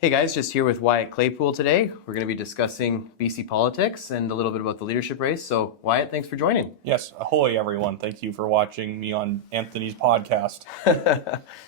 Hey guys, just here with Wyatt Claypool today. We're going to be discussing BC politics and a little bit about the leadership race. So, Wyatt, thanks for joining. Yes, ahoy everyone. Thank you for watching me on Anthony's podcast.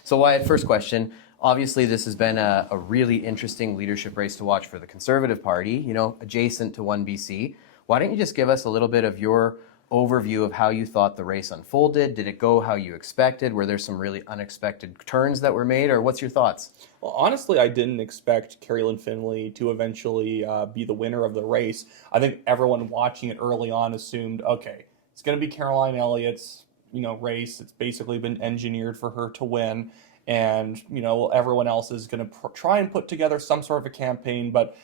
So, Wyatt, first question. Obviously, this has been a really interesting leadership race to watch for the Conservative Party, adjacent to OneBC. Why don't you just give us a little bit of your overview of how you thought the race unfolded? Did it go how you expected? Were there some really unexpected turns that were made, or what's your thoughts? Well, honestly, I didn't expect Kerry-Lynne Findlay to eventually be the winner of the race. I think everyone watching it early on assumed, okay, it's going to be Caroline Elliott's, race. It's basically been engineered for her to win, and everyone else is going to try and put together some sort of a campaign. But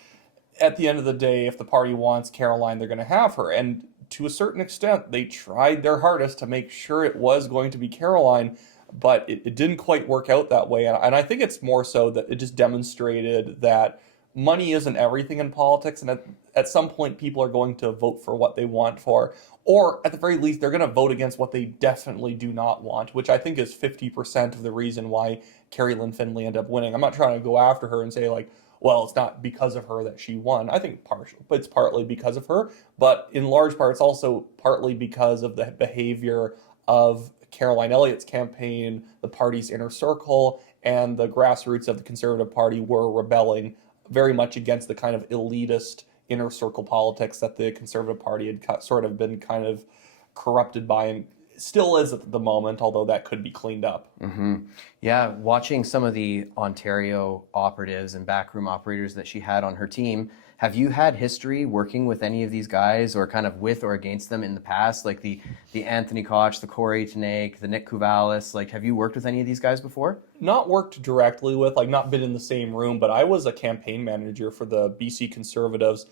at the end of the day, if the party wants Caroline, they're going to have her. And to a certain extent, they tried their hardest to make sure it was going to be Caroline, but it didn't quite work out that way. And I think it's more so that it just demonstrated that money isn't everything in politics, and at some point people are going to vote for what they want for, or at the very least they're going to vote against what they definitely do not want, which I think is 50% of the reason why Kerry-Lynne Findlay ended up winning. I'm not trying to go after her and say, like, well, it's not because of her that she won. I think but it's partly because of her, but in large part, it's also partly because of the behavior of Caroline Elliott's campaign, the party's inner circle, and the grassroots of the Conservative Party were rebelling very much against the kind of elitist inner circle politics that the Conservative Party had sort of been kind of corrupted by, and still is at the moment, although that could be cleaned up. Mm-hmm. Yeah, watching some of the Ontario operatives and backroom operators that she had on her team, have you had history working with any of these guys, or kind of with or against them in the past, like the Anthony Koch, the Corey Tenake, the Nick Kouvalis? Like, have you worked with any of these guys before? Not worked directly with, like not been in the same room, but I was a campaign manager for the BC Conservatives.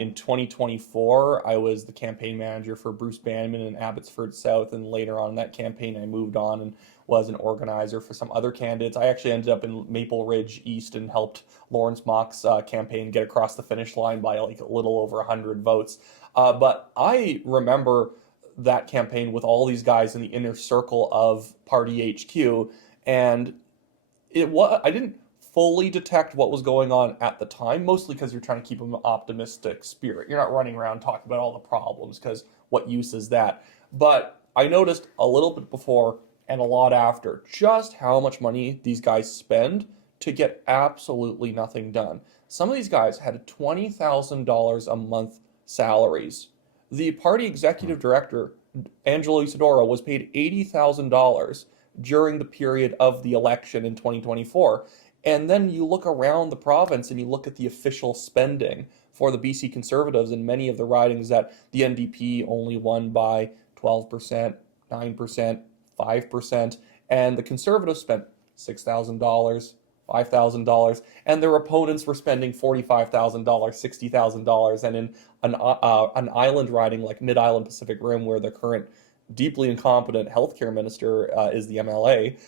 In 2024, I was the campaign manager for Bruce Bannerman in Abbotsford South, and later on in that campaign, I moved on and was an organizer for some other candidates. I actually ended up in Maple Ridge East and helped Lawrence Mock's campaign get across the finish line by like a little over 100 votes. But I remember that campaign with all these guys in the inner circle of Party HQ, and I didn't fully detect what was going on at the time, mostly because you're trying to keep an optimistic spirit. You're not running around talking about all the problems, because what use is that? But I noticed a little bit before and a lot after just how much money these guys spend to get absolutely nothing done. Some of these guys had $20,000 a month salaries. The party executive director, Angelo Isidoro, was paid $80,000 during the period of the election in 2024. And then you look around the province and you look at the official spending for the BC Conservatives in many of the ridings that the NDP only won by 12%, 9%, 5%, and the Conservatives spent $6,000, $5,000, and their opponents were spending $45,000, $60,000, and in an island riding like Mid-Island Pacific Rim, where the current deeply incompetent healthcare minister is the MLA,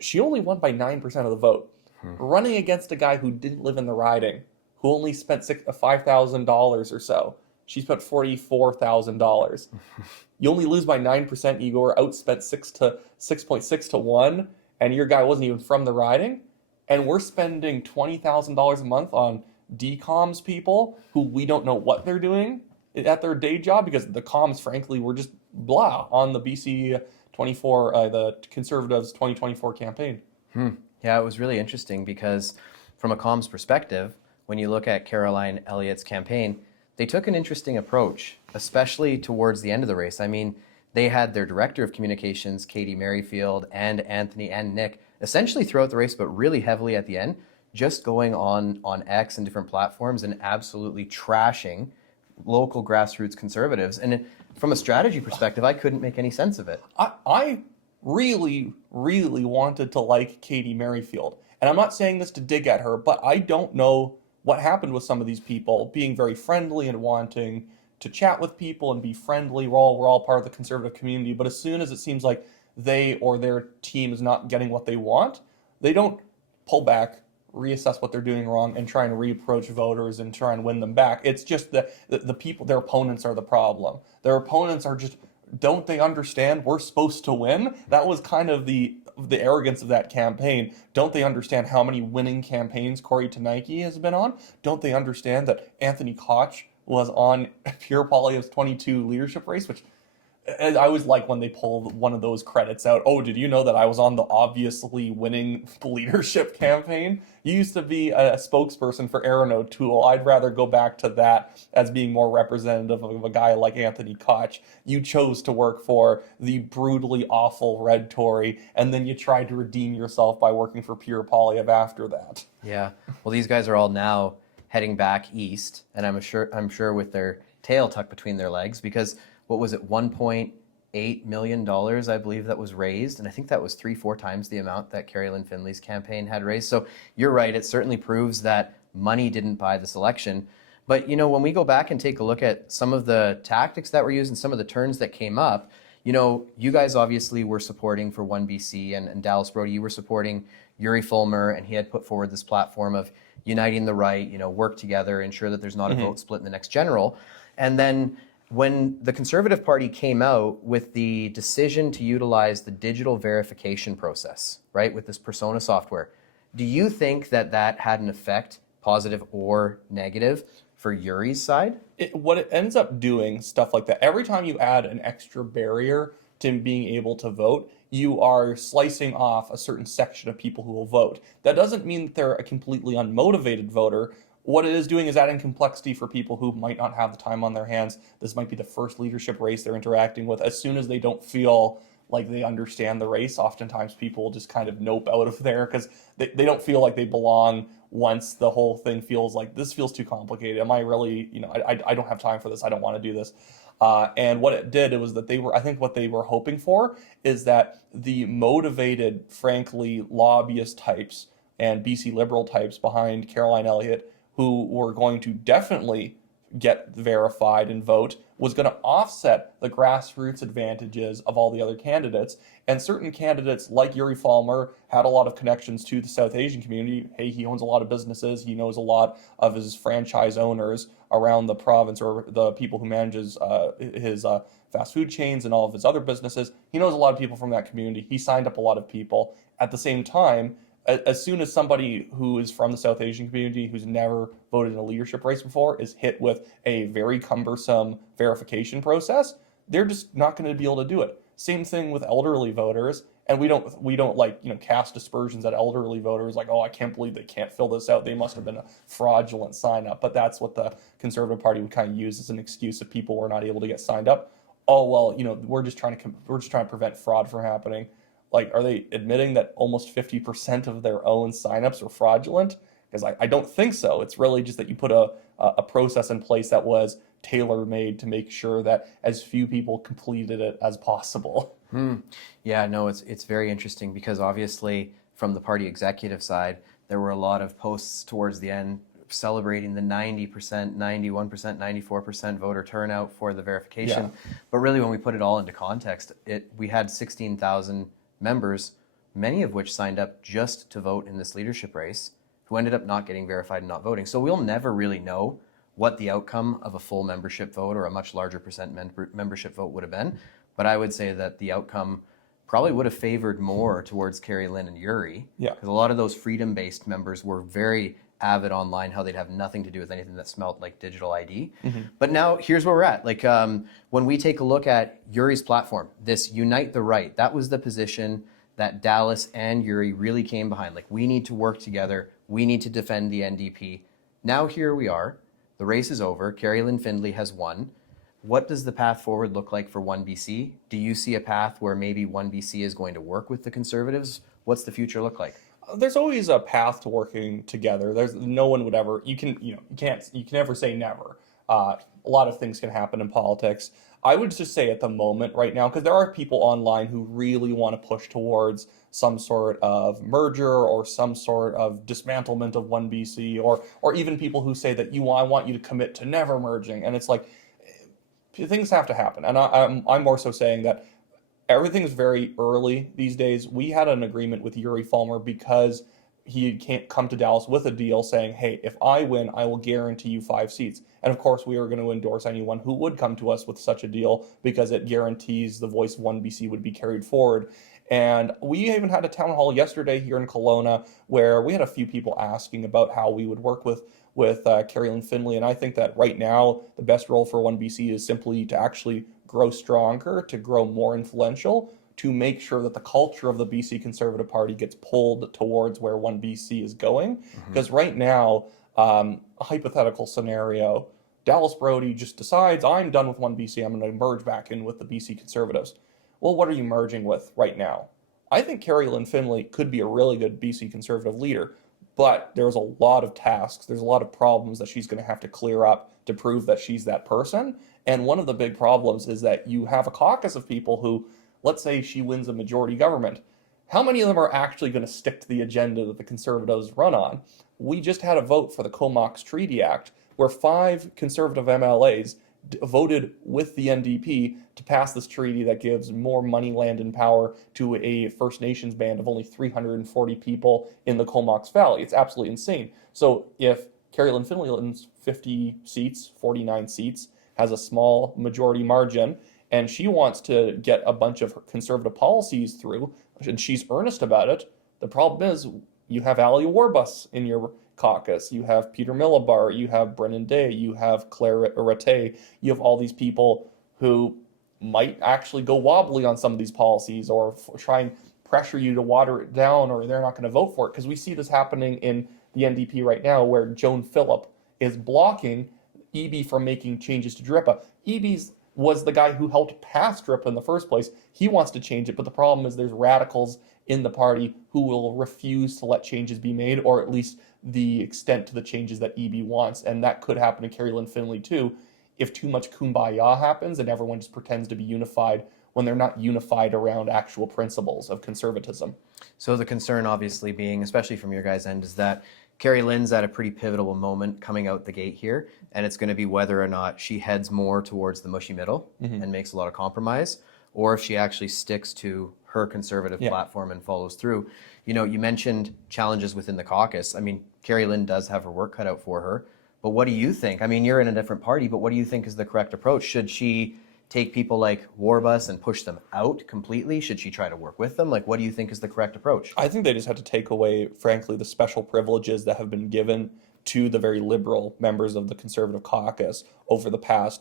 she only won by 9% of the vote. Running against a guy who didn't live in the riding, who only spent $5,000 or so. She spent $44,000. You only lose by 9%. You were outspent 6.6 to 1, and your guy wasn't even from the riding. And we're spending $20,000 a month on DCOMS people who we don't know what they're doing at their day job, because the comms, frankly, were just blah on the BC 24, the Conservatives 2024 campaign. Yeah, it was really interesting because from a comms perspective, when you look at Caroline Elliott's campaign, they took an interesting approach, especially towards the end of the race. I mean, they had their director of communications, Katie Merrifield, and Anthony and Nick, essentially throughout the race, but really heavily at the end, just going on X and different platforms and absolutely trashing local grassroots Conservatives. And from a strategy perspective, I couldn't make any sense of it. I really, really wanted to like Katie Merrifield. And I'm not saying this to dig at her, but I don't know what happened with some of these people being very friendly and wanting to chat with people and be friendly. We're all part of the Conservative community. But as soon as it seems like they or their team is not getting what they want, they don't pull back, reassess what they're doing wrong, and try and reapproach voters and try and win them back. It's just the people, their opponents are the problem. Their opponents are just, don't they understand we're supposed to win? That was kind of the the arrogance of that campaign. Don't they understand how many winning campaigns Corey Tenike has been on? Don't they understand that Anthony Koch was on Pure Poilievre's 22 leadership race, which I always like when they pull one of those credits out. Oh, did you know that I was on the obviously winning leadership campaign? You used to be a spokesperson for Aaron O'Toole. I'd rather go back to that as being more representative of a guy like Anthony Koch. You chose to work for the brutally awful Red Tory, and then you tried to redeem yourself by working for Pure Poilievre after that. Yeah. Well, these guys are all now heading back east, and I'm sure with their tail tucked between their legs, because what was it, $1.8 million, I believe, that was raised. And I think that was 3-4 times the amount that Kerry-Lynne Findlay's campaign had raised. So you're right, it certainly proves that money didn't buy this election. But, when we go back and take a look at some of the tactics that were used and some of the turns that came up, you guys obviously were supporting for OneBC, and Dallas Brodie, you were supporting Yuri Fulmer, and he had put forward this platform of uniting the right, work together, ensure that there's not a vote split in the next general. And then when the Conservative Party came out with the decision to utilize the digital verification process, right, with this persona software, do you think that that had an effect, positive or negative, for Yuri's side? What it ends up doing, stuff like that, every time you add an extra barrier to being able to vote, you are slicing off a certain section of people who will vote. That doesn't mean that they're a completely unmotivated voter. What it is doing is adding complexity for people who might not have the time on their hands. This might be the first leadership race they're interacting with. As soon as they don't feel like they understand the race, oftentimes people just kind of nope out of there because they don't feel like they belong once the whole thing feels like, this feels too complicated. Am I really, I don't have time for this. I don't want to do this. And what it did, was that I think what they were hoping for is that the motivated, frankly, lobbyist types and BC Liberal types behind Caroline Elliott, who were going to definitely get verified and vote, was going to offset the grassroots advantages of all the other candidates. And certain candidates like Yuri Fulmer had a lot of connections to the South Asian community. Hey, he owns a lot of businesses. He knows a lot of his franchise owners around the province, or the people who manages his fast food chains and all of his other businesses. He knows a lot of people from that community. He signed up a lot of people. At the same time, as soon as somebody who is from the South Asian community, who's never voted in a leadership race before, is hit with a very cumbersome verification process, they're just not going to be able to do it. Same thing with elderly voters, and we don't cast aspersions at elderly voters like, oh, I can't believe they can't fill this out. They must have been a fraudulent sign up. But that's what the Conservative Party would kind of use as an excuse if people were not able to get signed up. Oh well, we're just trying to prevent fraud from happening. Like, are they admitting that almost 50% of their own signups were fraudulent? Because I don't think so. It's really just that you put a process in place that was tailor-made to make sure that as few people completed it as possible. Yeah, no, it's very interesting, because obviously from the party executive side, there were a lot of posts towards the end celebrating the 90%, 91%, 94% voter turnout for the verification. Yeah. But really, when we put it all into context, we had 16,000 members, many of which signed up just to vote in this leadership race, who ended up not getting verified and not voting. So we'll never really know what the outcome of a full membership vote or a much larger percent membership vote would have been. But I would say that the outcome probably would have favored more towards Kerry-Lynne and Yuri. Yeah. Because a lot of those freedom-based members were very avid online, how they'd have nothing to do with anything that smelled like digital ID. Mm-hmm. But now here's where we're at. Like when we take a look at Yuri's platform, this Unite the Right, that was the position that Dallas and Yuri really came behind. Like, we need to work together. We need to defend the NDP. Now here we are. The race is over. Kerry-Lynne Findlay has won. What does the path forward look like for OneBC? Do you see a path where maybe OneBC is going to work with the Conservatives? What's the future look like? There's always a path to working together. There's no one would ever, you can never say never. A lot of things can happen in politics. I would just say at the moment right now, because there are people online who really want to push towards some sort of merger or some sort of dismantlement of OneBC, or even people who say that I want you to commit to never merging. And it's like, things have to happen. And I'm more so saying that everything's very early these days. We had an agreement with Yuri Fulmer because he can't come to Dallas with a deal saying, hey, if I win, I will guarantee you 5 seats. And of course, we are going to endorse anyone who would come to us with such a deal because it guarantees the voice of OneBC would be carried forward. And we even had a town hall yesterday here in Kelowna where we had a few people asking about how we would work with Kerry-Lynne Findlay. And I think that right now the best role for OneBC is simply to actually grow stronger, to grow more influential, to make sure that the culture of the BC Conservative Party gets pulled towards where OneBC is going. Because right now, a hypothetical scenario, Dallas Brodie just decides, I'm done with OneBC, I'm going to merge back in with the BC Conservatives. Well, what are you merging with right now? I think Kerry-Lynne Findlay could be a really good BC Conservative leader, but there's a lot of tasks, there's a lot of problems that she's going to have to clear up to prove that she's that person. And one of the big problems is that you have a caucus of people who, let's say she wins a majority government. How many of them are actually going to stick to the agenda that the Conservatives run on? We just had a vote for the Comox Treaty Act, where 5 Conservative MLAs voted with the NDP to pass this treaty that gives more money, land, and power to a First Nations band of only 340 people in the Comox Valley. It's absolutely insane. So if Kerry-Lynne Findlay wins 50 seats, 49 seats, has a small majority margin, and she wants to get a bunch of conservative policies through, and she's earnest about it, the problem is you have Ali Warbus in your caucus, you have Peter Millibar, you have Brennan Day, you have Claire Rattay, you have all these people who might actually go wobbly on some of these policies or try and pressure you to water it down, or they're not going to vote for it. Because we see this happening in the NDP right now, where Joan Phillip is blocking Eby from making changes to DRIPA. Eby's was the guy who helped pass DRIPA in the first place. He wants to change it, but the problem is there's radicals in the party who will refuse to let changes be made, or at least the extent to the changes that Eby wants. And that could happen to Kerry-Lynne Findlay too, if too much kumbaya happens and everyone just pretends to be unified when they're not unified around actual principles of conservatism. So the concern obviously being, especially from your guys' end, is that Kerry-Lynne's at a pretty pivotal moment coming out the gate here, and it's going to be whether or not she heads more towards the mushy middle and makes a lot of compromise, or if she actually sticks to her conservative platform and follows through. You know, you mentioned challenges within the caucus. I mean, Kerry-Lynne does have her work cut out for her, but what do you think? I mean, you're in a different party, but what do you think is the correct approach? Should she take people like Warbus and push them out completely? Should she try to work with them? Like, what do you think is the correct approach? I think they just have to take away, frankly, the special privileges that have been given to the very liberal members of the Conservative caucus over the past,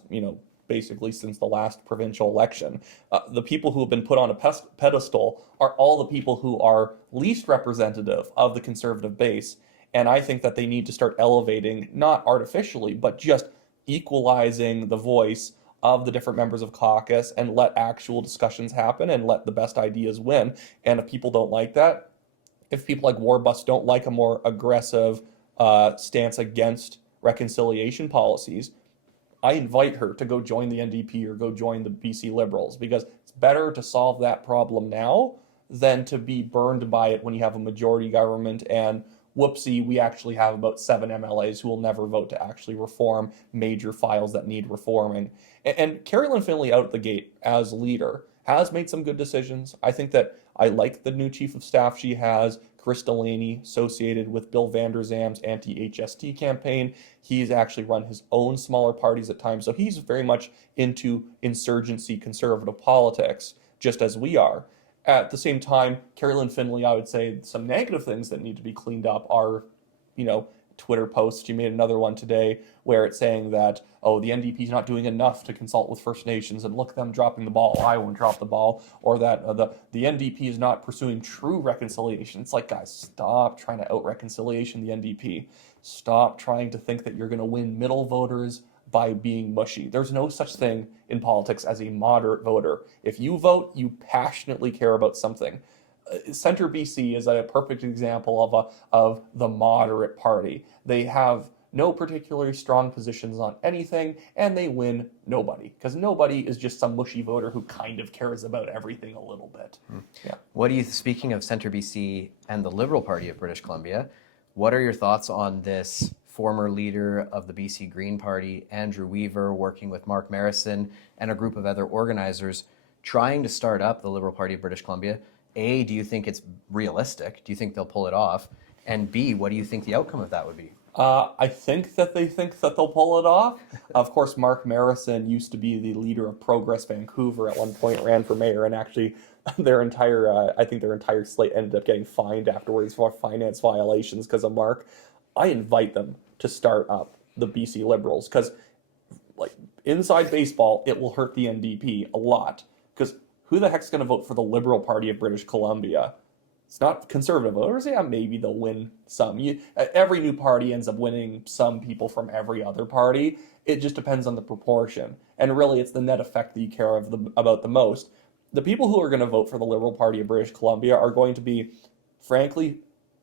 basically since the last provincial election. The people who have been put on a pedestal are all the people who are least representative of the Conservative base. And I think that they need to start elevating, not artificially, but just equalizing the voice of the different members of caucus and let actual discussions happen and let the best ideas win. And if people don't like that, if people like Warbus don't like a more aggressive stance against reconciliation policies, I invite her to go join the NDP or go join the BC Liberals, because it's better to solve that problem now than to be burned by it when you have a majority government and whoopsie, we actually have about 7 MLAs who will never vote to actually reform major files that need reforming. And Kerry-Lynne Findlay out the gate as leader has made some good decisions. I think that I like the new chief of staff she has, Chris Delaney, associated with Bill Vander Zam's anti-HST campaign. He's actually run his own smaller parties at times, so he's very much into insurgency conservative politics, just as we are. At the same time, Kerry-Lynne Findlay, I would say some negative things that need to be cleaned up are, Twitter posts. She made another one today where it's saying that, the NDP is not doing enough to consult with First Nations, and look at them dropping the ball. I won't drop the ball. Or that the NDP is not pursuing true reconciliation. It's like, guys, stop trying to out-reconciliation the NDP. Stop trying to think that you're going to win middle voters by being mushy. There's no such thing in politics as a moderate voter. If you vote, you passionately care about something. Centre BC is a perfect example of the moderate party. They have no particularly strong positions on anything, and they win nobody, because nobody is just some mushy voter who kind of cares about everything a little bit. Yeah. What do you, speaking of Centre BC and the Liberal Party of British Columbia, what are your thoughts on this former leader of the BC Green Party, Andrew Weaver, working with Mark Marison and a group of other organizers, trying to start up the Liberal Party of British Columbia? A, do you think it's realistic? Do you think they'll pull it off? And B, what do you think the outcome of that would be? I think that they think that they'll pull it off. Of course, Mark Marison used to be the leader of Progress Vancouver at one point, ran for mayor, and actually I think their entire slate ended up getting fined afterwards for finance violations because of Mark. I invite them to start up the BC Liberals because, like, inside baseball, it will hurt the NDP a lot because who the heck's going to vote for the Liberal Party of British Columbia? It's not conservative voters. Yeah, maybe they'll win some. Every new party ends up winning some people from every other party. It just depends on the proportion. And really, it's the net effect that you care about the most. The people who are going to vote for the Liberal Party of British Columbia are going to be, frankly,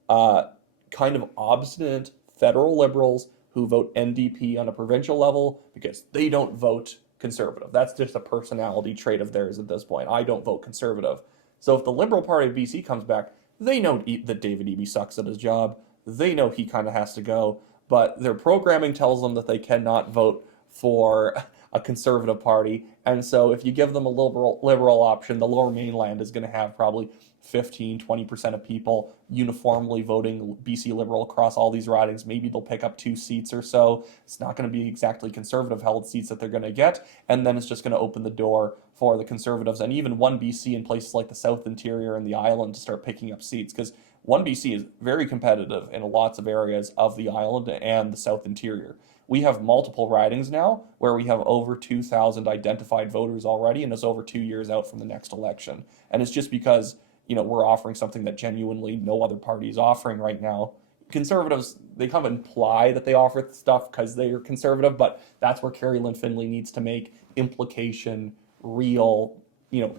kind of obstinate federal Liberals who vote NDP on a provincial level because they don't vote conservative. That's just a personality trait of theirs at this point. I don't vote conservative. So if the Liberal Party of BC comes back, they know that David Eby sucks at his job. They know he kind of has to go. But their programming tells them that they cannot vote for a conservative party. And so if you give them a liberal option, the Lower Mainland is going to have probably 15-20% of people uniformly voting BC Liberal across all these ridings. Maybe they'll pick up 2 seats or so. It's not going to be exactly conservative held seats that they're going to get. And then it's just going to open the door for the Conservatives and even OneBC in places like the South Interior and the Island to start picking up seats, because OneBC is very competitive in lots of areas of the Island and the South Interior. We have multiple ridings now where we have over 2,000 identified voters already, and it's over 2 years out from the next election. And it's just because, we're offering something that genuinely no other party is offering right now. Conservatives, they kind of imply that they offer stuff because they are conservative, but that's where Kerry-Lynne Findlay needs to make implication real,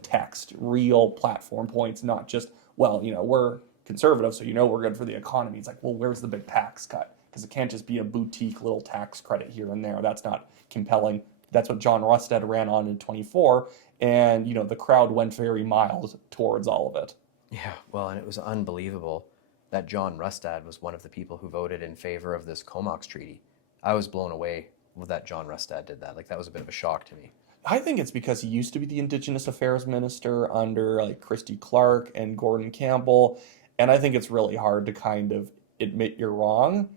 text, real platform points, not just, we're conservative, so we're good for the economy. It's like, well, where's the big tax cut? Because it can't just be a boutique little tax credit here and there. That's not compelling. That's what John Rustad ran on in 24, and the crowd went very mild towards all of it. Yeah, well, and it was unbelievable that John Rustad was one of the people who voted in favor of this Comox Treaty. I was blown away that John Rustad did that. Like, that was a bit of a shock to me. I think it's because he used to be the Indigenous Affairs Minister under Christy Clark and Gordon Campbell, and I think it's really hard to kind of admit you're wrong.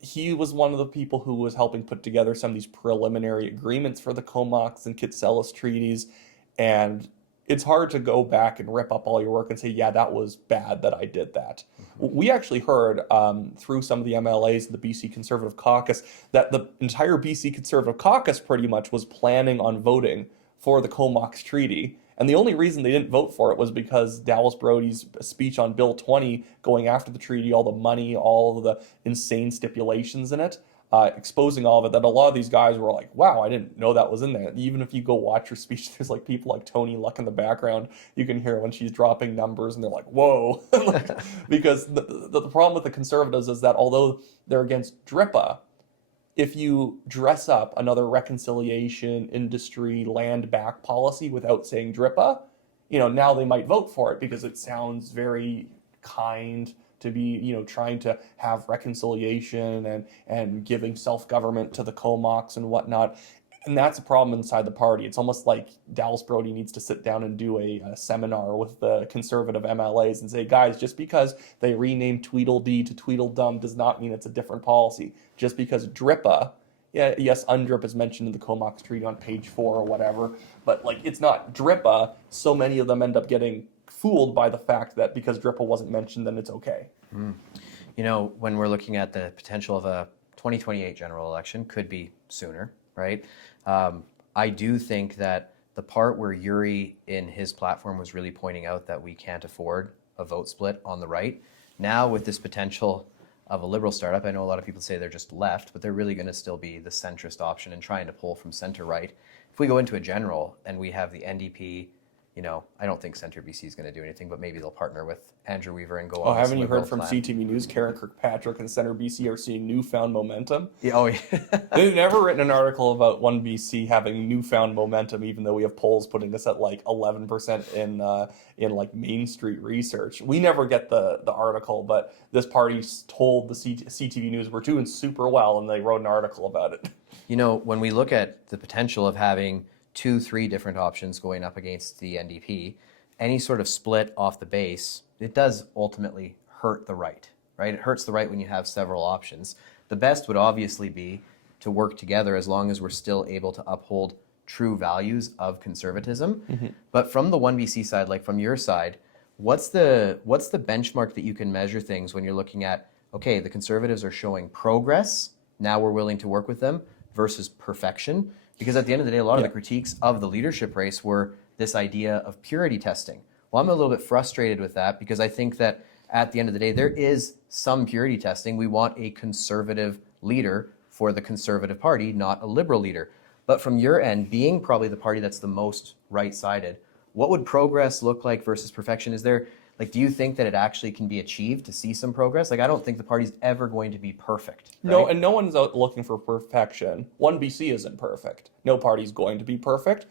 He was one of the people who was helping put together some of these preliminary agreements for the Comox and Kitselis treaties, and it's hard to go back and rip up all your work and say, yeah, that was bad that I did that. Mm-hmm. We actually heard through some of the MLAs, the BC Conservative Caucus, that the entire BC Conservative Caucus pretty much was planning on voting for the Comox Treaty. And the only reason they didn't vote for it was because Dallas Brodie's speech on Bill 20, going after the treaty, all the money, all of the insane stipulations in it, exposing all of it, that a lot of these guys were like, wow, I didn't know that was in there. Even if you go watch her speech, there's people like Tony Luck in the background. You can hear when she's dropping numbers and they're like, whoa. Because the problem with the Conservatives is that although they're against DRIPA, if you dress up another reconciliation, industry, land back policy without saying DRIPA, now they might vote for it because it sounds very kind to be, trying to have reconciliation and giving self-government to the Comox and whatnot. And that's a problem inside the party. It's almost like Dallas Brodie needs to sit down and do a seminar with the conservative MLAs and say, guys, just because they renamed Tweedledee to Tweedledum does not mean it's a different policy. Just because DRIPA, yes, UNDRIP is mentioned in the Comox Treaty on page 4 or whatever, but it's not DRIPA. So many of them end up getting fooled by the fact that because DRIPA wasn't mentioned, then it's okay. Mm. When we're looking at the potential of a 2028 general election, could be sooner, right? I do think that the part where Yuri in his platform was really pointing out that we can't afford a vote split on the right, now with this potential of a Liberal startup, I know a lot of people say they're just left, but they're really going to still be the centrist option and trying to pull from center right. If we go into a general and we have the NDP, I don't think Centre BC is going to do anything, but maybe they'll partner with Andrew Weaver and go on. Haven't you heard from CTV News? Karen Kirkpatrick and Centre BC are seeing newfound momentum. Yeah, They've never written an article about OneBC having newfound momentum, even though we have polls putting us at 11% in Main Street research. We never get the article, but this party told the CTV News we're doing super well, and they wrote an article about it. When we look at the potential of having 2-3 different options going up against the NDP, any sort of split off the base, it does ultimately hurt the right? It hurts the right when you have several options. The best would obviously be to work together as long as we're still able to uphold true values of conservatism. But from the OneBC side, like from your side, what's the benchmark that you can measure things when you're looking at, okay, the Conservatives are showing progress, now we're willing to work with them, versus perfection? Because at the end of the day, a lot of the critiques of the leadership race were this idea of purity testing. Well, I'm a little bit frustrated with that because I think that at the end of the day, there is some purity testing. We want a conservative leader for the Conservative Party, not a liberal leader. But from your end, being probably the party that's the most right-sided, what would progress look like versus perfection? Is there, like, do you think that it actually can be achieved to see some progress? Like, I don't think the party's ever going to be perfect. Right? No, and no one's out looking for perfection. OneBC isn't perfect. No party's going to be perfect.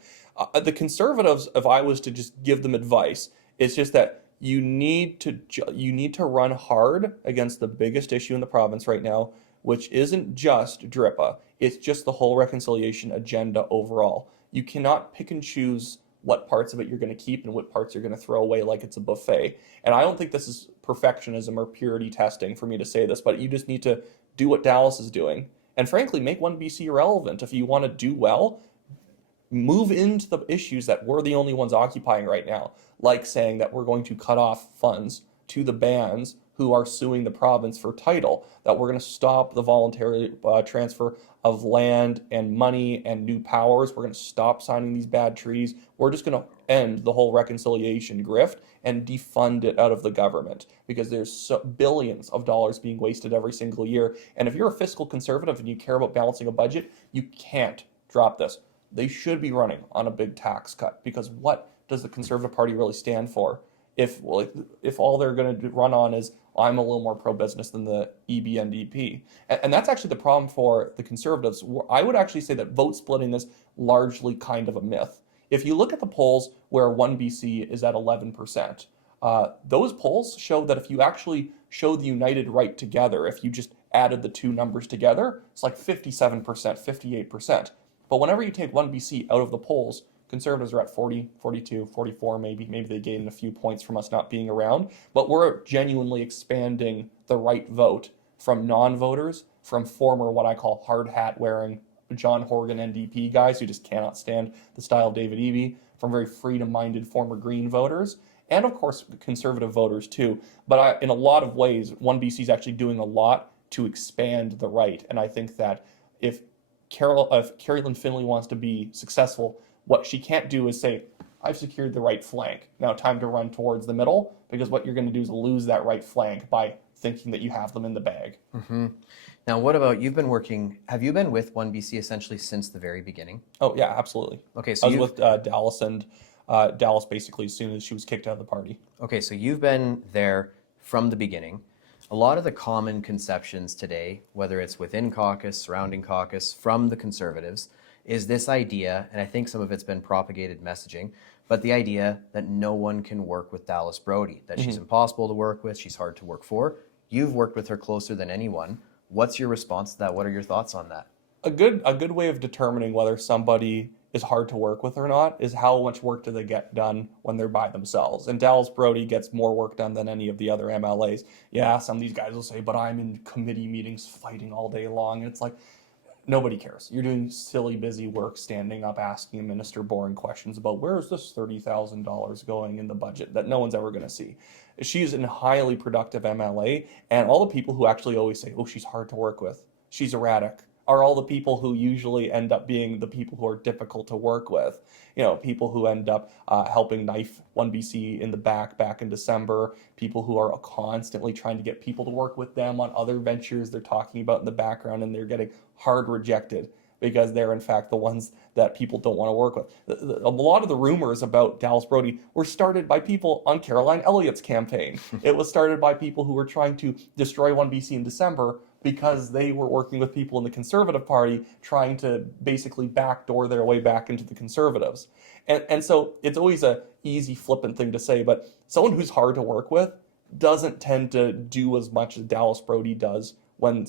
The Conservatives, if I was to just give them advice, it's just that you need to run hard against the biggest issue in the province right now, which isn't just DRIPA. It's just the whole reconciliation agenda overall. You cannot pick and choose what parts of it you're going to keep and what parts you're going to throw away like it's a buffet. And I don't think this is perfectionism or purity testing for me to say this, but you just need to do what Dallas is doing. And frankly, make OneBC relevant. If you want to do well, move into the issues that we're the only ones occupying right now, like saying that we're going to cut off funds to the bands who are suing the province for title, that we're going to stop the voluntary transfer of land and money and new powers. We're going to stop signing these bad treaties. We're just going to end the whole reconciliation grift and defund it out of the government because there's billions of dollars being wasted every single year. And if you're a fiscal conservative and you care about balancing a budget, you can't drop this. They should be running on a big tax cut because what does the Conservative Party really stand for? If all they're going to run on is I'm a little more pro-business than the EBNDP. And that's actually the problem for the Conservatives. I would actually say that vote splitting is largely kind of a myth. If you look at the polls where OneBC is at 11%, those polls show that if you actually show the united right together, if you just added the two numbers together, it's like 57%, 58%. But whenever you take OneBC out of the polls, Conservatives are at 40, 42, 44 maybe. Maybe they gained a few points from us not being around. But we're genuinely expanding the right vote from non-voters, from former what I call hard hat wearing John Horgan NDP guys who just cannot stand the style of David Eby, from very freedom-minded former Green voters, and of course Conservative voters too. But in a lot of ways, OneBC is actually doing a lot to expand the right. And I think that if Kerry-Lynne Findlay wants to be successful, what she can't do is say, I've secured the right flank. Now time to run towards the middle, because what you're going to do is lose that right flank by thinking that you have them in the bag. Mm-hmm. Now, what about, have you been with OneBC essentially since the very beginning? Oh, yeah, absolutely. Okay, so I was with Dallas, and Dallas basically as soon as she was kicked out of the party. Okay, so you've been there from the beginning. A lot of the common conceptions today, whether it's within caucus, surrounding caucus, from the Conservatives, is this idea, and I think some of it's been propagated messaging, but the idea that no one can work with Dallas Brodie, that she's impossible to work with, she's hard to work for. You've worked with her closer than anyone. What's your response to that? What are your thoughts on that? A good way of determining whether somebody is hard to work with or not is how much work do they get done when they're by themselves. And Dallas Brodie gets more work done than any of the other MLAs. Yeah, some of these guys will say, but I'm in committee meetings fighting all day long. And it's like, nobody cares. You're doing silly, busy work, standing up, asking a minister boring questions about where is this $30,000 going in the budget that no one's ever going to see. She's a highly productive MLA, and all the people who actually always say, oh, she's hard to work with, she's erratic, are all the people who usually end up being the people who are difficult to work with. You know, people who end up helping knife OneBC in the back in December, people who are constantly trying to get people to work with them on other ventures they're talking about in the background, and they're getting hard rejected because they're in fact the ones that people don't want to work with. A lot of the rumors about Dallas Brodie were started by people on Caroline Elliott's campaign. It was started by people who were trying to destroy OneBC in December because they were working with people in the Conservative Party trying to basically backdoor their way back into the Conservatives. And so it's always a easy flippant thing to say, but someone who's hard to work with doesn't tend to do as much as Dallas Brodie does when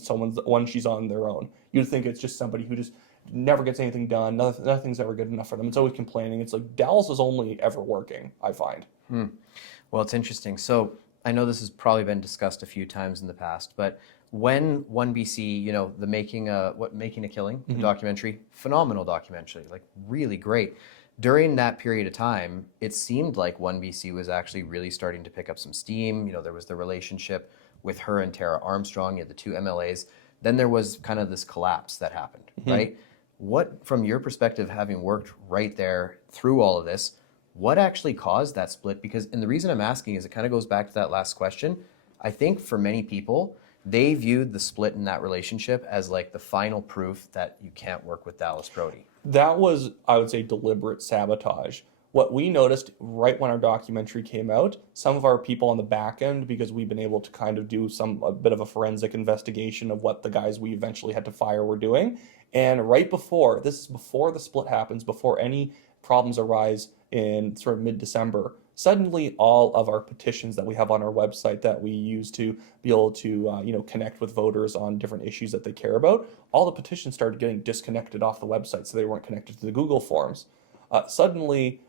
she's on their own. You'd think it's just somebody who just never gets anything done. Nothing's ever good enough for them. It's always complaining. It's like Dallas is only ever working, I find. Well, it's interesting. So I know this has probably been discussed a few times in the past, but when OneBC, the making a killing, the documentary, phenomenal documentary, like really great. During that period of time, it seemed like OneBC was actually really starting to pick up some steam. There was the relationship with her and Tara Armstrong, you had the two MLAs. Then there was kind of this collapse that happened, right? What, from your perspective, having worked right there through all of this, what actually caused that split? And the reason I'm asking is it kind of goes back to that last question. I think for many people, they viewed the split in that relationship as like the final proof that you can't work with Dallas Brodie. That was, I would say, deliberate sabotage. What we noticed right when our documentary came out, some of our people on the back end, because we've been able to kind of do a bit of a forensic investigation of what the guys we eventually had to fire were doing. And right before, this is before the split happens, before any problems arise in sort of mid-December, suddenly all of our petitions that we have on our website that we use to be able to connect with voters on different issues that they care about, all the petitions started getting disconnected off the website, so they weren't connected to the Google Forms. Suddenly,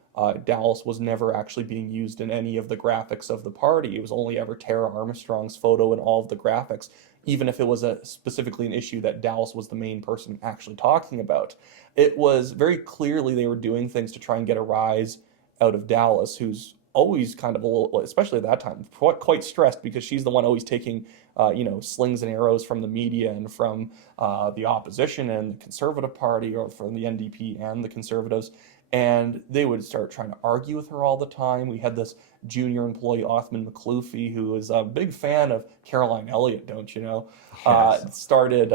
Dallas was never actually being used in any of the graphics of the party. It was only ever Tara Armstrong's photo in all of the graphics, even if it was specifically an issue that Dallas was the main person actually talking about. It was very clearly they were doing things to try and get a rise out of Dallas, who's always kind of a little, especially at that time, quite stressed because she's the one always taking, slings and arrows from the media and from the opposition and the Conservative Party, or from the NDP and the Conservatives. And they would start trying to argue with her all the time. We had this junior employee, Othman McLoofy, who was a big fan of Kerry-Lynne Findlay, don't you know? Yes. Started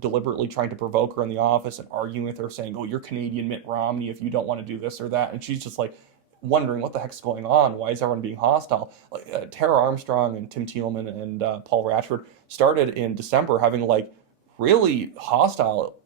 deliberately trying to provoke her in the office and arguing with her, saying, "Oh, you're Canadian Mitt Romney if you don't want to do this or that." And she's just like wondering what the heck's going on. Why is everyone being hostile? Tara Armstrong and Tim Thielman and Paul Ratchford started in December having really hostile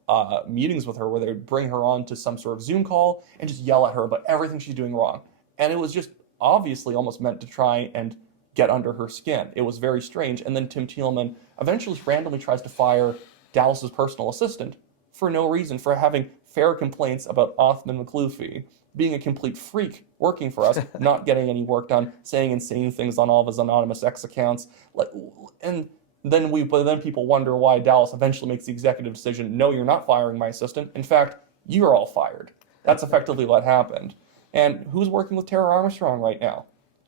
meetings with her, where they would bring her on to some sort of Zoom call and just yell at her about everything she's doing wrong. And it was just obviously almost meant to try and get under her skin. It was very strange. And then Tim Thielman eventually randomly tries to fire Dallas's personal assistant for no reason, for having fair complaints about Othman McLoofy being a complete freak working for us, not getting any work done, saying insane things on all of his anonymous X accounts. And then people wonder why Dallas eventually makes the executive decision, "No, you're not firing my assistant. In fact, you're all fired." That's effectively what happened. And who's working with Tara Armstrong right now?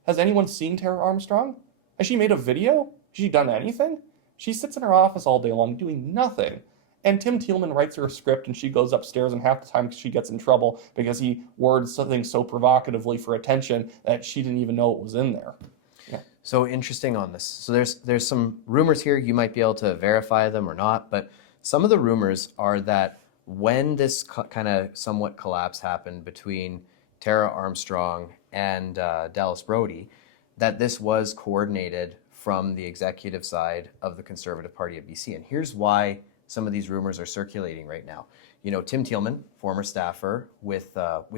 Has anyone seen Tara Armstrong? Has she made a video? Has she done anything? She sits in her office all day long doing nothing. And Tim Thielman writes her a script, and she goes upstairs, and half the time she gets in trouble because he words something so provocatively for attention that she didn't even know it was in there. Yeah. So interesting on this. So there's some rumors here. You might be able to verify them or not, but some of the rumors are that when this kind of somewhat collapse happened between Tara Armstrong and Dallas Brodie, that this was coordinated from the executive side of the Conservative Party of BC. And here's why some of these rumors are circulating right now. Tim Thielman, former staffer with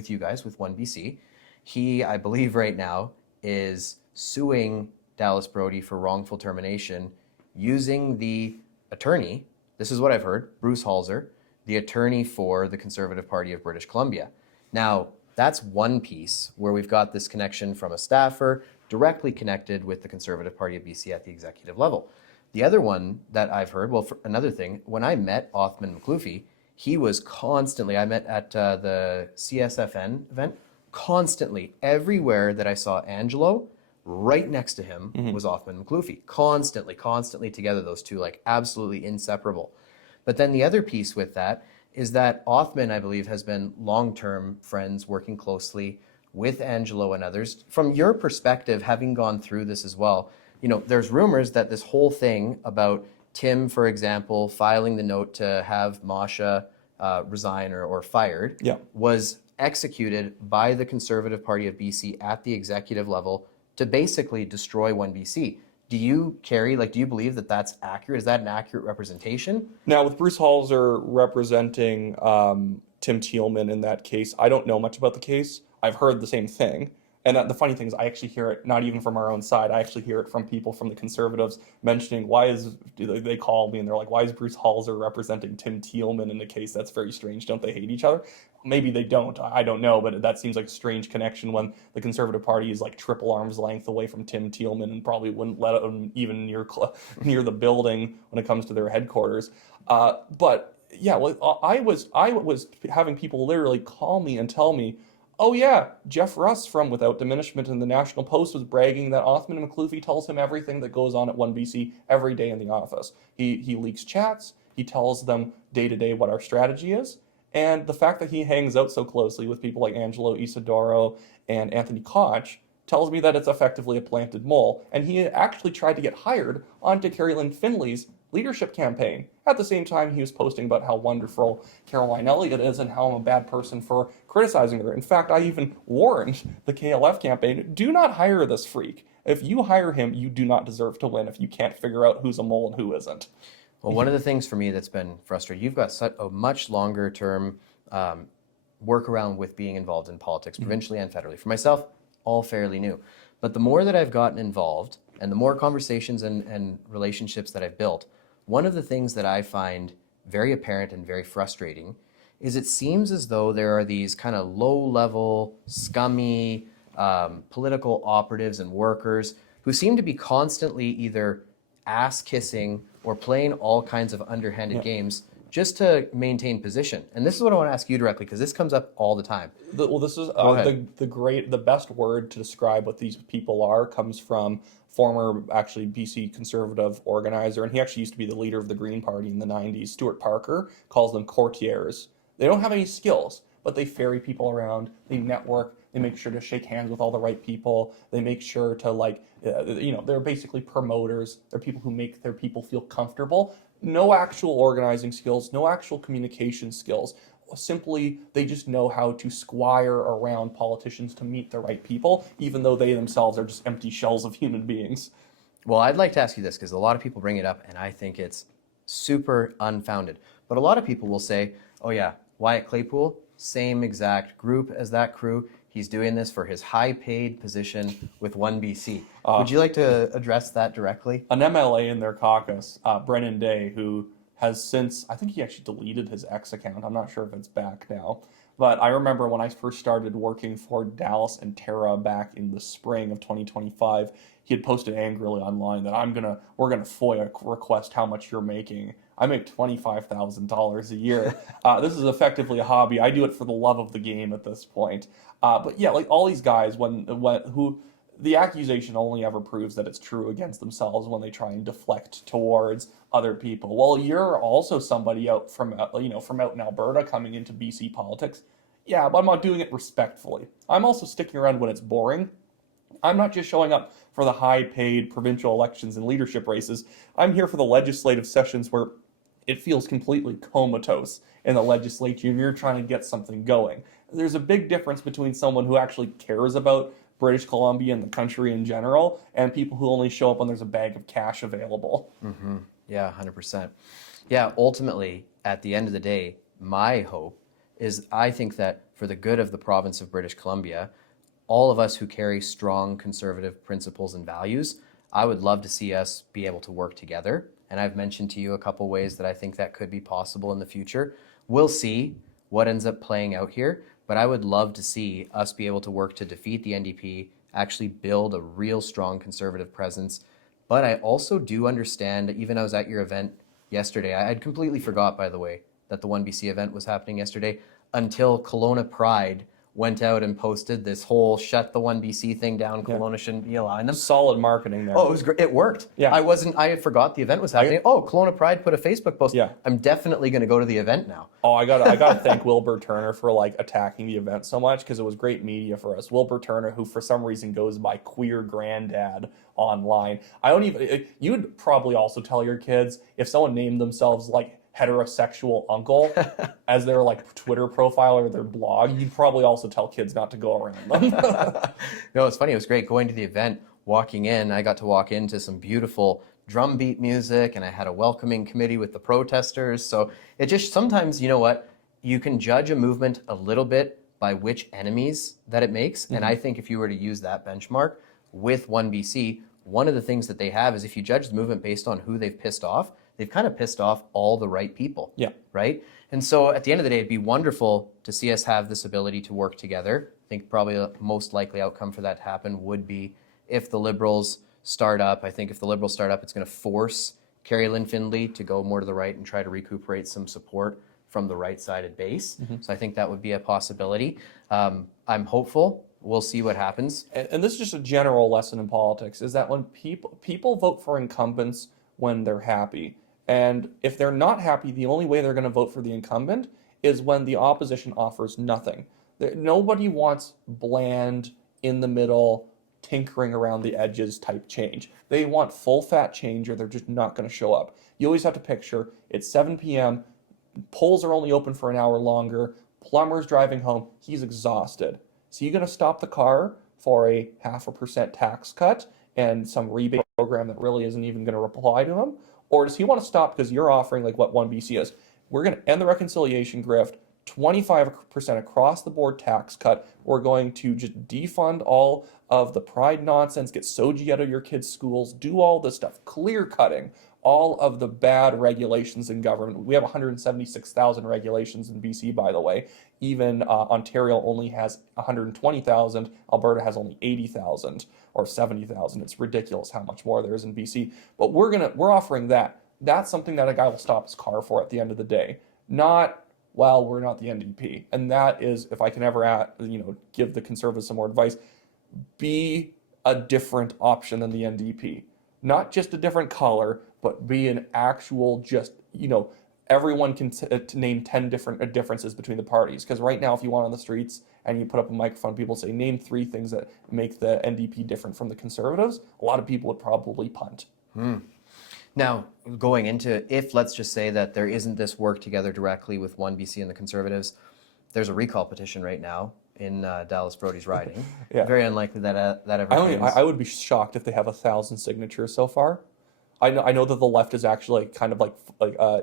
you guys, with OneBC, he, I believe right now, is suing Dallas Brodie for wrongful termination using the attorney, this is what I've heard, Bruce Halser, the attorney for the Conservative Party of British Columbia. Now, that's one piece where we've got this connection from a staffer directly connected with the Conservative Party of BC at the executive level. The other one that I've heard, another thing, when I met Othman McLoofy, he was constantly, I met at the CSFN event, constantly, everywhere that I saw Angelo, right next to him was Othman McLoofy. Constantly together, those two, absolutely inseparable. But then the other piece with that is that Othman, I believe, has been long-term friends working closely with Angelo and others. From your perspective, having gone through this as well, there's rumors that this whole thing about Tim, for example, filing the note to have Masha resign or fired was executed by the Conservative Party of BC at the executive level to basically destroy OneBC. Do you, Kerry, do you believe that that's accurate? Is that an accurate representation? Now, with Bruce Halser representing Tim Thielman in that case, I don't know much about the case. I've heard the same thing. And the funny thing is, I actually hear it not even from our own side. I actually hear it from people from the Conservatives mentioning, they call me and they're like, why is Bruce Halser representing Tim Thielman in the case? That's very strange. Don't they hate each other? Maybe they don't. I don't know, but that seems like a strange connection when the Conservative Party is like triple arm's length away from Tim Thielman and probably wouldn't let him even near the building when it comes to their headquarters. But yeah, well, I was having people literally call me and tell me, oh yeah, Jeff Russ from Without Diminishment in the National Post was bragging that Othman and McLuffy tells him everything that goes on at OneBC every day in the office. He leaks chats, he tells them day to day what our strategy is, and the fact that he hangs out so closely with people like Angelo Isidoro and Anthony Koch tells me that it's effectively a planted mole, and he actually tried to get hired onto Kerry-Lynne Findlay's leadership campaign. At the same time, he was posting about how wonderful Kerry-Lynne Elliott is and how I'm a bad person for criticizing her. In fact, I even warned the KLF campaign, do not hire this freak. If you hire him, you do not deserve to win if you can't figure out who's a mole and who isn't. Well, one of the things for me that's been frustrating, you've got such a much longer term workaround with being involved in politics, provincially and federally. For myself, all fairly new. But the more that I've gotten involved and the more conversations and relationships that I've built, one of the things that I find very apparent and very frustrating is it seems as though there are these kind of low-level, scummy political operatives and workers who seem to be constantly either ass-kissing or playing all kinds of underhanded games just to maintain position. And this is what I want to ask you directly, because this comes up all the time. This is the best word to describe what these people are comes from former, actually, BC Conservative organizer, and he actually used to be the leader of the Green Party in the 90s, Stuart Parker, calls them courtiers. They don't have any skills, but they ferry people around, they network, they make sure to shake hands with all the right people, they make sure to they're basically promoters, they're people who make their people feel comfortable. No actual organizing skills, no actual communication skills. Simply, they just know how to squire around politicians to meet the right people, even though they themselves are just empty shells of human beings. Well, I'd like to ask you this, because a lot of people bring it up, and I think it's super unfounded. But a lot of people will say, oh yeah, Wyatt Claypool, same exact group as that crew. He's doing this for his high-paid position with OneBC. Would you like to address that directly? An MLA in their caucus, Brennan Day, who has since, I think he actually deleted his X account. I'm not sure if it's back now. But I remember when I first started working for Dallas and Terra back in the spring of 2025, he had posted angrily online that we're gonna FOIA request how much you're making. I make $25,000 a year. This is effectively a hobby. I do it for the love of the game at this point. But yeah, like all these guys, who the accusation only ever proves that it's true against themselves when they try and deflect towards other people. Well, you're also somebody from out in Alberta coming into BC politics. Yeah, but I'm not doing it respectfully. I'm also sticking around when it's boring. I'm not just showing up for the high-paid provincial elections and leadership races. I'm here for the legislative sessions where it feels completely comatose in the legislature if you're trying to get something going. There's a big difference between someone who actually cares about British Columbia and the country in general and people who only show up when there's a bag of cash available. Mm-hmm. Yeah, 100%. Yeah, ultimately, at the end of the day, my hope is I think that for the good of the province of British Columbia, all of us who carry strong conservative principles and values, I would love to see us be able to work together. And I've mentioned to you a couple ways that I think that could be possible in the future. We'll see what ends up playing out here, but I would love to see us be able to work to defeat the NDP, actually build a real strong conservative presence. But I also do understand, even I was at your event yesterday, I'd completely forgot, by the way, that the OneBC event was happening yesterday until Kelowna Pride went out and posted this whole shut the OneBC thing down. Kelowna shouldn't be allowing them. Solid marketing there. Oh, it was great. It worked. Yeah. I forgot the event was happening. Kelowna Pride put a Facebook post. Yeah. I'm definitely going to go to the event now. Oh, I gotta thank Wilbur Turner for attacking the event so much because it was great media for us. Wilbur Turner, who for some reason goes by Queer Granddad online. You would probably also tell your kids if someone named themselves heterosexual uncle as their Twitter profile or their blog, you'd probably also tell kids not to go around them. No, it's funny. It was great going to the event, walking in. I got to walk into some beautiful drum beat music, and I had a welcoming committee with the protesters. So it just sometimes, you know what, you can judge a movement a little bit by which enemies that it makes. And I think if you were to use that benchmark with 1BC, one of the things that they have is if you judge the movement based on who they've pissed off, they've kind of pissed off all the right people. Yeah. Right? And so at the end of the day, it'd be wonderful to see us have this ability to work together. I think probably the most likely outcome for that to happen would be if the Liberals start up. I think if the Liberals start up, it's going to force Kerry-Lynne Findlay to go more to the right and try to recuperate some support from the right-sided base. So I think that would be a possibility. I'm hopeful. We'll see what happens. And this is just a general lesson in politics, is that when people vote for incumbents when they're happy. And if they're not happy, the only way they're going to vote for the incumbent is when the opposition offers nothing. Nobody wants bland, in the middle, tinkering around the edges type change. They want full fat change or they're just not going to show up. You always have to picture it's 7 p.m., polls are only open for an hour longer, plumber's driving home, he's exhausted. So you're going to stop the car for a 0.5% tax cut and some rebate program that really isn't even going to apply to him? Or does he want to stop because you're offering like what 1BC is? We're going to end the reconciliation grift, 25% across the board tax cut. We're going to just defund all of the pride nonsense, get soji out of your kids' schools, do all this stuff, clear cutting all of the bad regulations in government. We have 176,000 regulations in BC, by the way. Even Ontario only has 120,000. Alberta has only 80,000 or 70,000. It's ridiculous how much more there is in BC. But we're offering that. That's something that a guy will stop his car for at the end of the day. Not, well, we're not the NDP. And that is, if I can ever give the Conservatives some more advice, be a different option than the NDP. Not just a different color, but be an actual everyone can name 10 different differences between the parties. Because right now, if you want on the streets and you put up a microphone, people say, name 3 things that make the NDP different from the Conservatives, a lot of people would probably punt. Now, going into, if let's just say that there isn't this work together directly with 1BC and the Conservatives, there's a recall petition right now in Dallas Brodie's riding. Yeah. Very unlikely that ever happens. I would be shocked if they have 1,000 signatures so far. I know that the left is actually kind of like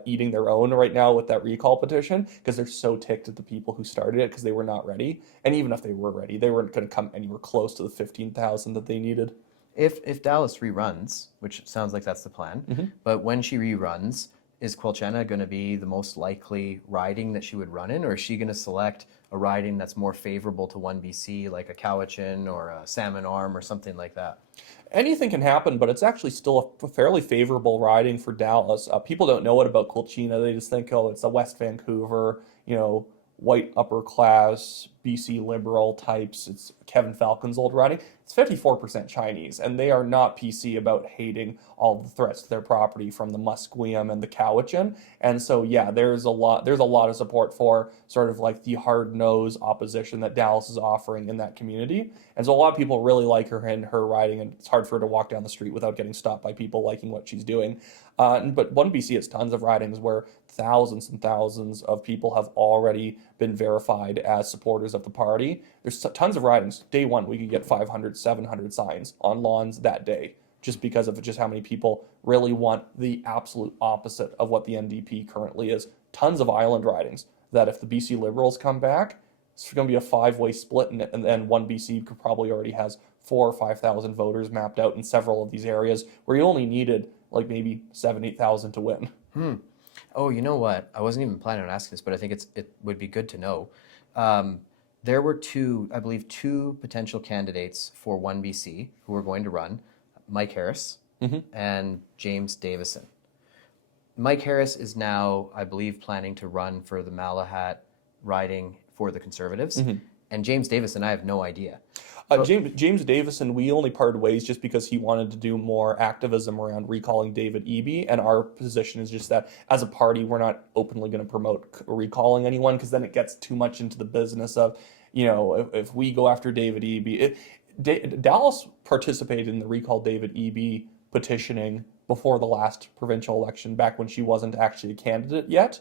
eating their own right now with that recall petition because they're so ticked at the people who started it because they were not ready. And even if they were ready, they weren't going to come anywhere close to the 15,000 that they needed. If Dallas reruns, which sounds like that's the plan, but when she reruns, is Quilchena going to be the most likely riding that she would run in, or is she going to select a riding that's more favorable to 1BC, like a Cowichan or a Salmon Arm or something like that? Anything can happen, but it's actually still a fairly favorable riding for Dallas. People don't know it about Quilchena. They just think, oh, it's a West Vancouver, white upper class BC liberal types. It's Kevin Falcon's old riding. It's 54% Chinese, and they are not PC about hating all the threats to their property from the Musqueam and the Cowichan. And so, yeah, there's a lot of support for sort of like the hard-nosed opposition that Dallas is offering in that community. And so a lot of people really like her and her riding, and it's hard for her to walk down the street without getting stopped by people liking what she's doing. But 1BC has tons of ridings where thousands and thousands of people have already been verified as supporters of the party. There's tons of ridings. Day one, we could get 500, 700 signs on lawns that day just because of just how many people really want the absolute opposite of what the NDP currently is. Tons of island ridings that if the BC Liberals come back, it's going to be a 5-way split, and then 1BC probably already has 4,000 or 5,000 voters mapped out in several of these areas where you only needed like maybe 7,000, 8,000 to win. Oh, you know what? I wasn't even planning on asking this, but I think it would be good to know. There were I believe two potential candidates for 1BC who were going to run, Mike Harris and James Davison. Mike Harris is now, I believe, planning to run for the Malahat riding for the Conservatives. And James Davison, I have no idea. James Davison, we only parted ways just because he wanted to do more activism around recalling David Eby, and our position is just that as a party, we're not openly going to promote recalling anyone because then it gets too much into the business of, if we go after David Eby. Dallas participated in the Recall David Eby petitioning before the last provincial election, back when she wasn't actually a candidate yet.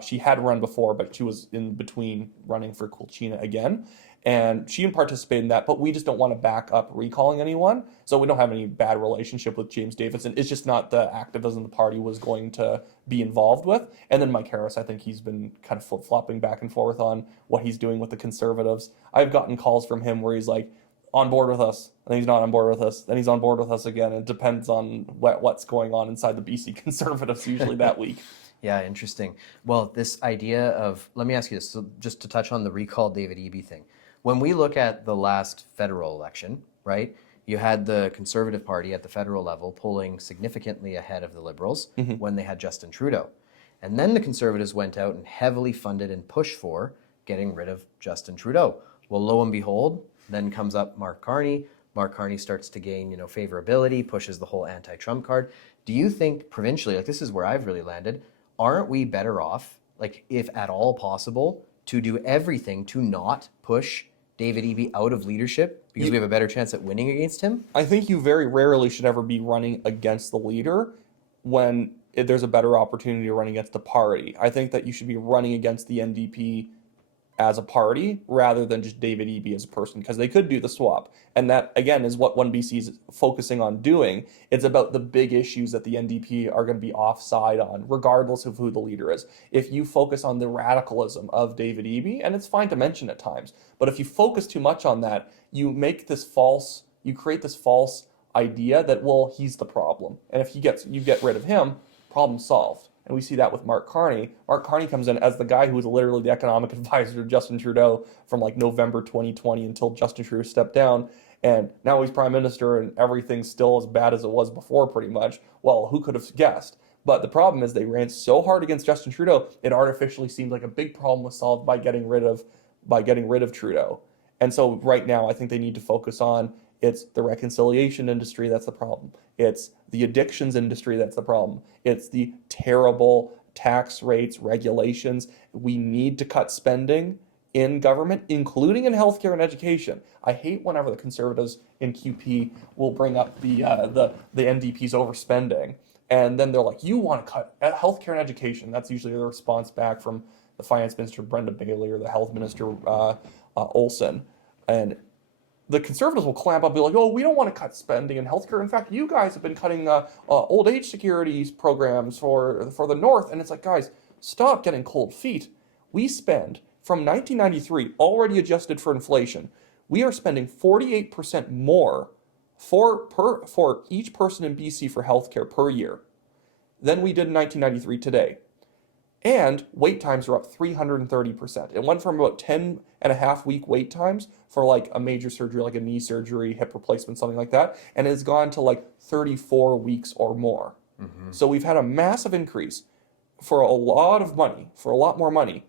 She had run before, but she was in between running for Kulchina again. And she didn't participate in that, but we just don't want to back up recalling anyone. So we don't have any bad relationship with James Davidson. It's just not the activism the party was going to be involved with. And then Mike Harris, I think he's been kind of flip-flopping back and forth on what he's doing with the Conservatives. I've gotten calls from him where he's like, on board with us, and then he's not on board with us, then he's on board with us again. It depends on what's going on inside the BC Conservatives usually that week. Yeah, interesting. Well, this idea of, let me ask you this, so just to touch on the recall David Eby thing. When we look at the last federal election, right, you had the Conservative Party at the federal level pulling significantly ahead of the Liberals when they had Justin Trudeau. And then the Conservatives went out and heavily funded and pushed for getting rid of Justin Trudeau. Well, lo and behold, then comes up Mark Carney. Mark Carney starts to gain, favorability, pushes the whole anti-Trump card. Do you think provincially, like this is where I've really landed, aren't we better off, like if at all possible, to do everything to not push David Eby out of leadership because we have a better chance at winning against him? I think you very rarely should ever be running against the leader when there's a better opportunity to run against the party. I think that you should be running against the NDP as a party rather than just David Eby as a person, because they could do the swap. And that, again, is what OneBC is focusing on doing. It's about the big issues that the NDP are going to be offside on, regardless of who the leader is. If you focus on the radicalism of David Eby, and it's fine to mention at times, but if you focus too much on that, you create this false idea that, well, he's the problem. And if you get rid of him, problem solved. And we see that with Mark Carney. Mark Carney comes in as the guy who was literally the economic advisor to Justin Trudeau from like November 2020 until Justin Trudeau stepped down. And now he's prime minister and everything's still as bad as it was before, pretty much. Well, who could have guessed? But the problem is they ran so hard against Justin Trudeau, it artificially seemed like a big problem was solved by getting rid of Trudeau. And so right now I think they need to focus on, it's the reconciliation industry that's the problem. It's the addictions industry that's the problem. It's the terrible tax rates, regulations. We need to cut spending in government, including in healthcare and education. I hate whenever the Conservatives in QP will bring up the NDP's overspending. And then they're like, you want to cut healthcare and education. That's usually the response back from the finance minister, Brenda Bailey, or the health minister, Olson. And the Conservatives will clamp up and be like, oh, we don't want to cut spending in healthcare. In fact, you guys have been cutting old age security programs for the North. And it's like, guys, stop getting cold feet. We spend, from 1993, already adjusted for inflation, we are spending 48% more for each person in BC for healthcare per year than we did in 1993 today. And wait times are up 330%. It went from about 10 and a half week wait times for like a major surgery, like a knee surgery, hip replacement, something like that. And it's gone to like 34 weeks or more. So we've had a massive increase for a lot of money, for a lot more money.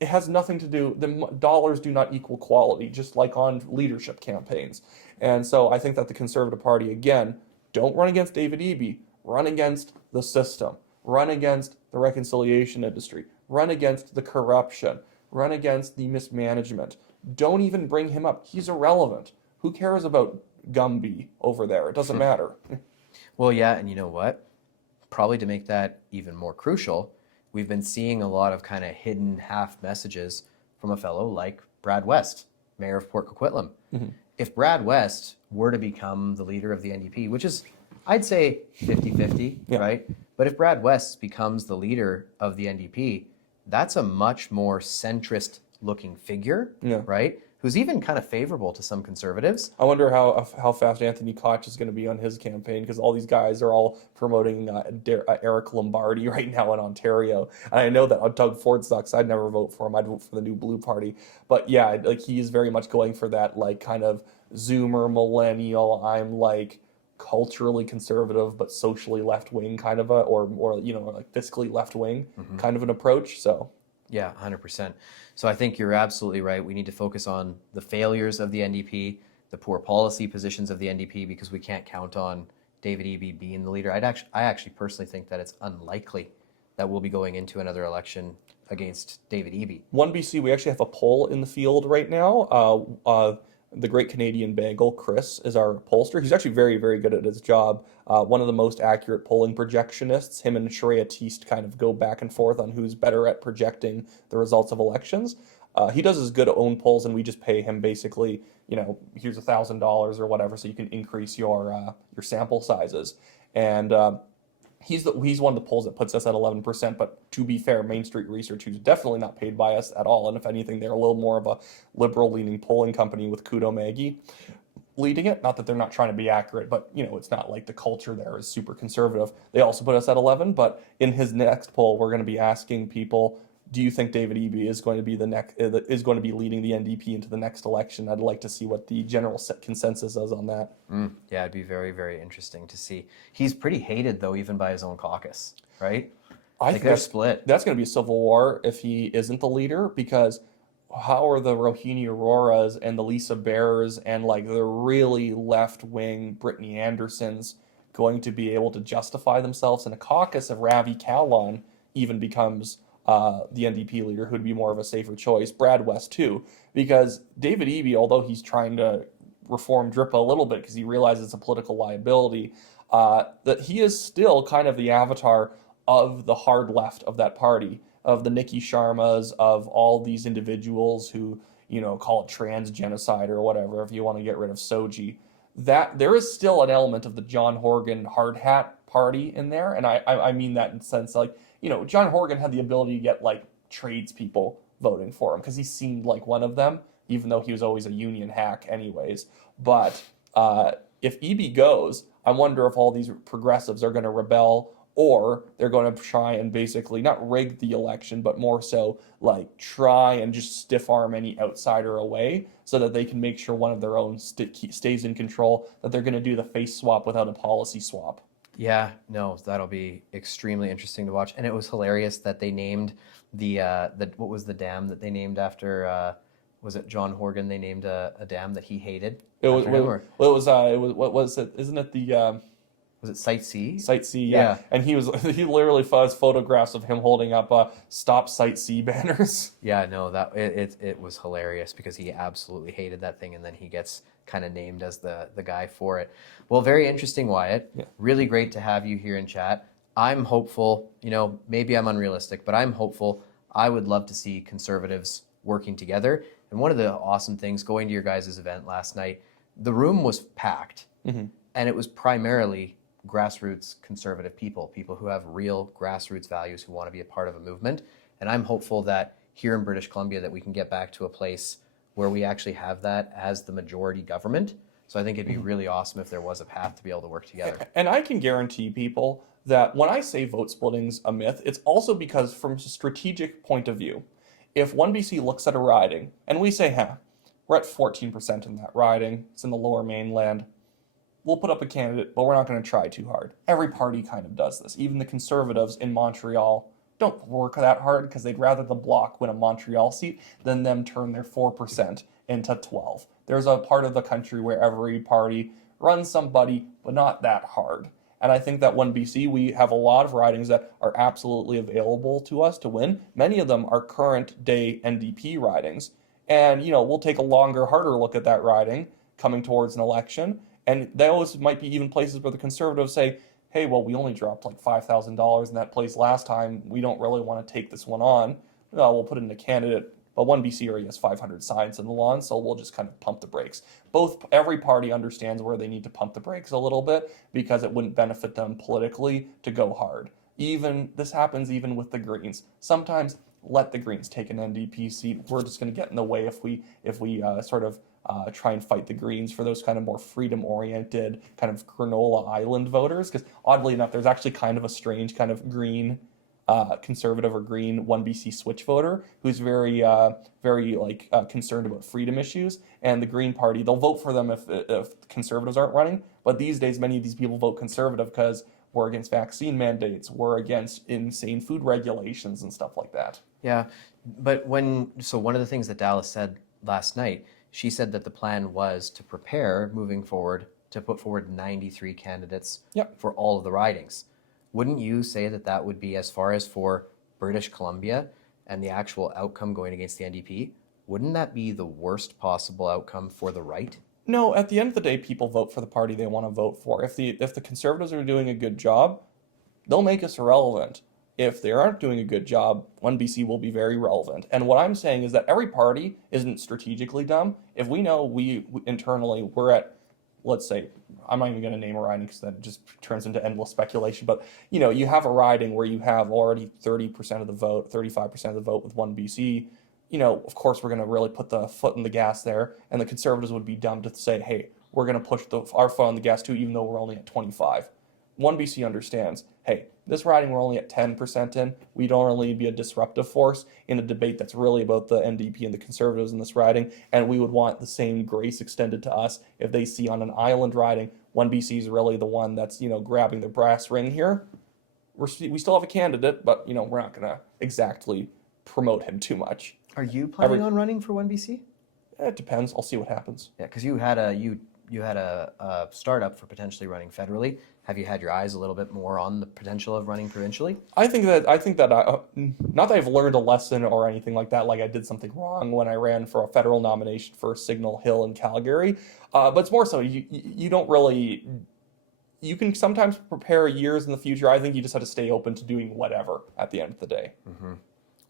It has nothing to do, the dollars do not equal quality, just like on leadership campaigns. And so I think that the Conservative Party, again, don't run against David Eby, run against the system. Run against the reconciliation industry, run against the corruption, run against the mismanagement. Don't even bring him up. He's irrelevant. Who cares about Gumby over there? It doesn't matter. Well, yeah, and you know what? Probably to make that even more crucial, we've been seeing a lot of kind of hidden half messages from a fellow like Brad West, mayor of Port Coquitlam. If Brad West were to become the leader of the NDP, which is, I'd say 50-50, right? But if Brad West becomes the leader of the NDP, that's a much more centrist-looking figure, right? Who's even kind of favorable to some Conservatives. I wonder how fast Anthony Koch is going to be on his campaign, because all these guys are all promoting Eric Lombardi right now in Ontario. And I know that Doug Ford sucks. I'd never vote for him. I'd vote for the New Blue Party. But yeah, like he is very much going for that like kind of Zoomer millennial. I'm like culturally conservative but socially left-wing kind of a, or like fiscally left-wing kind of an approach. So yeah, 100%. So I think you're absolutely right. We need to focus on the failures of the NDP, the poor policy positions of the NDP, because we can't count on David Eby being the leader. I actually personally think that it's unlikely that we'll be going into another election against David Eby. OneBC, we actually have a poll in the field right now. the Great Canadian Bagel, Chris, is our pollster. He's actually very, very good at his job. One of the most accurate polling projectionists. Him and Shreya Teest kind of go back and forth on who's better at projecting the results of elections. He does his good own polls, and we just pay him basically, here's $1,000 or whatever, so you can increase your sample sizes. And he's one of the polls that puts us at 11%. But to be fair, Main Street Research, who's definitely not paid by us at all, and if anything, they're a little more of a liberal-leaning polling company with Kudo Maggie leading it. Not that they're not trying to be accurate, but it's not like the culture there is super conservative. They also put us at 11. But in his next poll, we're going to be asking people, do you think David Eby is going to be leading the NDP into the next election? I'd like to see what the general consensus is on that. Yeah, it'd be very, very interesting to see. He's pretty hated, though, even by his own caucus, right? I think they're split. That's going to be a civil war if he isn't the leader, because how are the Rohini Auroras and the Lisa Bears and like the really left-wing Brittany Andersons going to be able to justify themselves in a caucus if Ravi Kahlon even becomes the NDP leader, who'd be more of a safer choice? Brad West too, because David Eby, although he's trying to reform DRIPA a little bit because he realizes it's a political liability, that he is still kind of the avatar of the hard left of that party, of the Nikki Sharmas, of all these individuals who call it trans genocide or whatever if you want to get rid of Soji. That there is still an element of the John Horgan hard hat party in there, and I mean that in the sense like, John Horgan had the ability to get like tradespeople voting for him because he seemed like one of them, even though he was always a union hack anyways. But if Eby goes, I wonder if all these progressives are going to rebel, or they're going to try and basically not rig the election, but more so like try and just stiff arm any outsider away so that they can make sure one of their own stays in control, that they're going to do the face swap without a policy swap. Yeah, no, that'll be extremely interesting to watch. And it was hilarious that they named the what was the dam that they named after? Was it John Horgan? They named a dam that he hated. What was it? Isn't it the was it Site C? Site C, yeah. And he literally has photographs of him holding up "Stop Site C" banners. Yeah, no, that it was hilarious because he absolutely hated that thing, and then he gets kind of named as the guy for it. Well, very interesting, Wyatt. Yeah. Really great to have you here in chat. I'm hopeful, maybe I'm unrealistic, but I'm hopeful. I would love to see conservatives working together. And one of the awesome things, going to your guys' event last night, the room was packed, and it was primarily grassroots conservative people who have real grassroots values, who want to be a part of a movement. And I'm hopeful that here in British Columbia that we can get back to a place where we actually have that as the majority government. So I think it'd be really awesome if there was a path to be able to work together. And I can guarantee people that when I say vote splitting's a myth, it's also because from a strategic point of view, if OneBC looks at a riding and we say, we're at 14% in that riding, it's in the Lower Mainland, we'll put up a candidate, but we're not going to try too hard. Every party kind of does this. Even the Conservatives in Montreal don't work that hard because they'd rather the Bloc win a Montreal seat than them turn their 4% into 12. There's a part of the country where every party runs somebody, but not that hard. And I think that OneBC, we have a lot of ridings that are absolutely available to us to win. Many of them are current day NDP ridings. And, we'll take a longer, harder look at that riding coming towards an election. And those might be even places where the Conservatives say, hey, well, we only dropped like $5,000 in that place last time. We don't really want to take this one on. We'll put in a candidate. But OneBC already has 500 signs in the lawn, so we'll just kind of pump the brakes. Every party understands where they need to pump the brakes a little bit because it wouldn't benefit them politically to go hard. This happens even with the Greens. Sometimes let the Greens take an NDP seat. We're just going to get in the way if we try and fight the Greens for those kind of more freedom-oriented kind of granola island voters. Because oddly enough, there's actually kind of a strange kind of green conservative or green OneBC switch voter who's very concerned about freedom issues. And the Green Party, they'll vote for them if conservatives aren't running. But these days, many of these people vote conservative because we're against vaccine mandates, we're against insane food regulations and stuff like that. Yeah, but one of the things that Dallas said last night, she said that the plan was to prepare moving forward to put forward 93 candidates for all of the ridings. Wouldn't you say that would be, as far as for British Columbia and the actual outcome going against the NDP, wouldn't that be the worst possible outcome for the right? No, at the end of the day, people vote for the party they want to vote for. If the Conservatives are doing a good job, they'll make us irrelevant. If they aren't doing a good job, OneBC will be very relevant. And what I'm saying is that every party isn't strategically dumb. If we know we internally we're at, let's say, I'm not even going to name a riding because that just turns into endless speculation. But you have a riding where you have already 30% of the vote, 35% of the vote with OneBC. Of course, we're going to really put the foot in the gas there, and the Conservatives would be dumb to say, hey, we're going to push our foot on the gas too, even though we're only at 25. OneBC understands, hey, this riding we're only at 10% in. We don't really be a disruptive force in a debate that's really about the NDP and the Conservatives in this riding, and we would want the same grace extended to us if they see on an island riding, OneBC is really the one that's, grabbing the brass ring here. We still have a candidate, but, we're not going to exactly promote him too much. Are you planning on running for OneBC? It depends. I'll see what happens. Yeah, because you had a startup for potentially running federally. Have you had your eyes a little bit more on the potential of running provincially? I think that not that I've learned a lesson or anything like that, like I did something wrong when I ran for a federal nomination for Signal Hill in Calgary, but it's more so you don't really. You can sometimes prepare years in the future. I think you just have to stay open to doing whatever at the end of the day. Mm-hmm.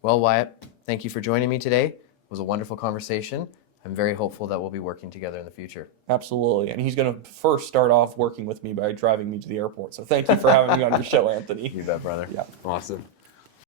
Well, Wyatt, thank you for joining me today. It was a wonderful conversation. I'm very hopeful that we'll be working together in the future. Absolutely. And he's going to first start off working with me by driving me to the airport. So thank you for having me on your show, Anthony. You bet, brother. Yeah. Awesome.